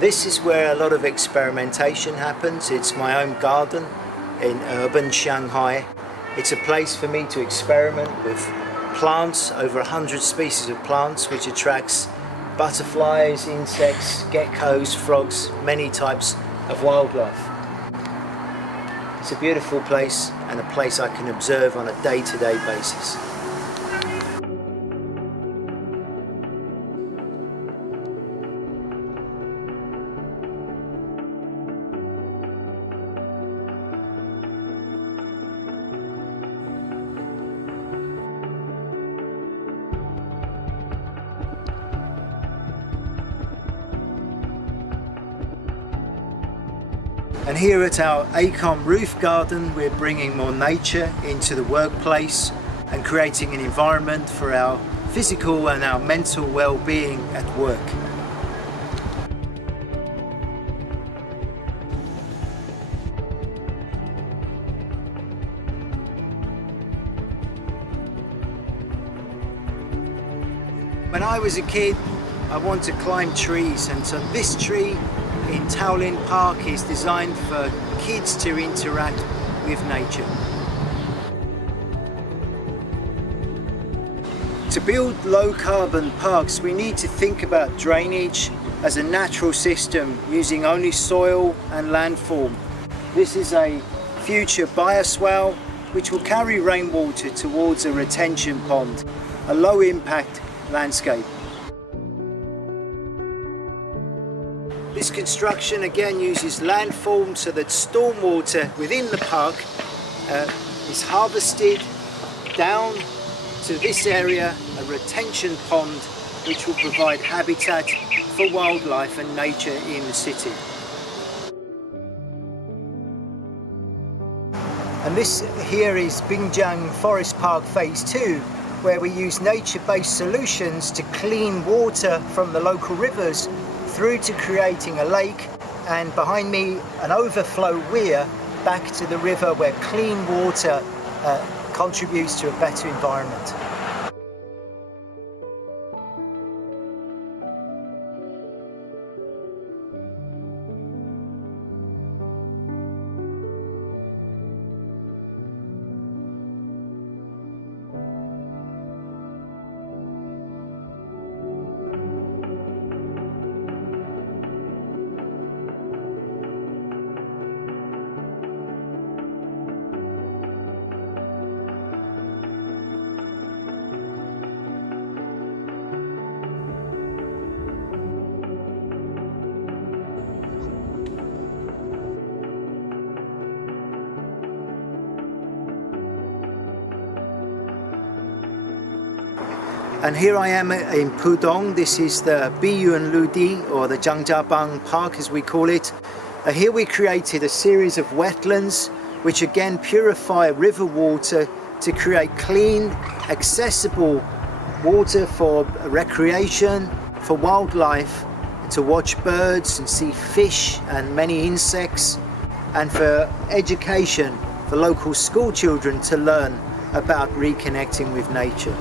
This is where a lot of experimentation happens. It's my own garden in urban Shanghai. It's a place for me to experiment with plants, over 100 species of plants, which attracts butterflies, insects, geckos, frogs, many types of wildlife. It's a beautiful place and a place I can observe on a day-to-day basis. And here at our AECOM roof garden, we're bringing more nature into the workplace and creating an environment for our physical and our mental well-being at work. When I was a kid, I wanted to climb trees, and so this tree in Taolin Park is designed for kids to interact with nature. To build low carbon parks, we need to think about drainage as a natural system using only soil and landform. This is a future bioswale which will carry rainwater towards a retention pond, a low impact landscape. This construction again uses landform so that stormwater within the park is harvested down to this area, a retention pond which will provide habitat for wildlife and nature in the city. And this here is Binjiang Forest Park Phase 2, where we use nature-based solutions to clean water from the local rivers through to creating a lake, and behind me an overflow weir back to the river where clean water contributes to a better environment. And here I am in Pudong. This is the Biyuan Ludi, or the Zhangjiabang Park as we call it. Here we created a series of wetlands which again purify river water to create clean, accessible water for recreation, for wildlife, to watch birds and see fish and many insects, and for education, for local school children to learn about reconnecting with nature.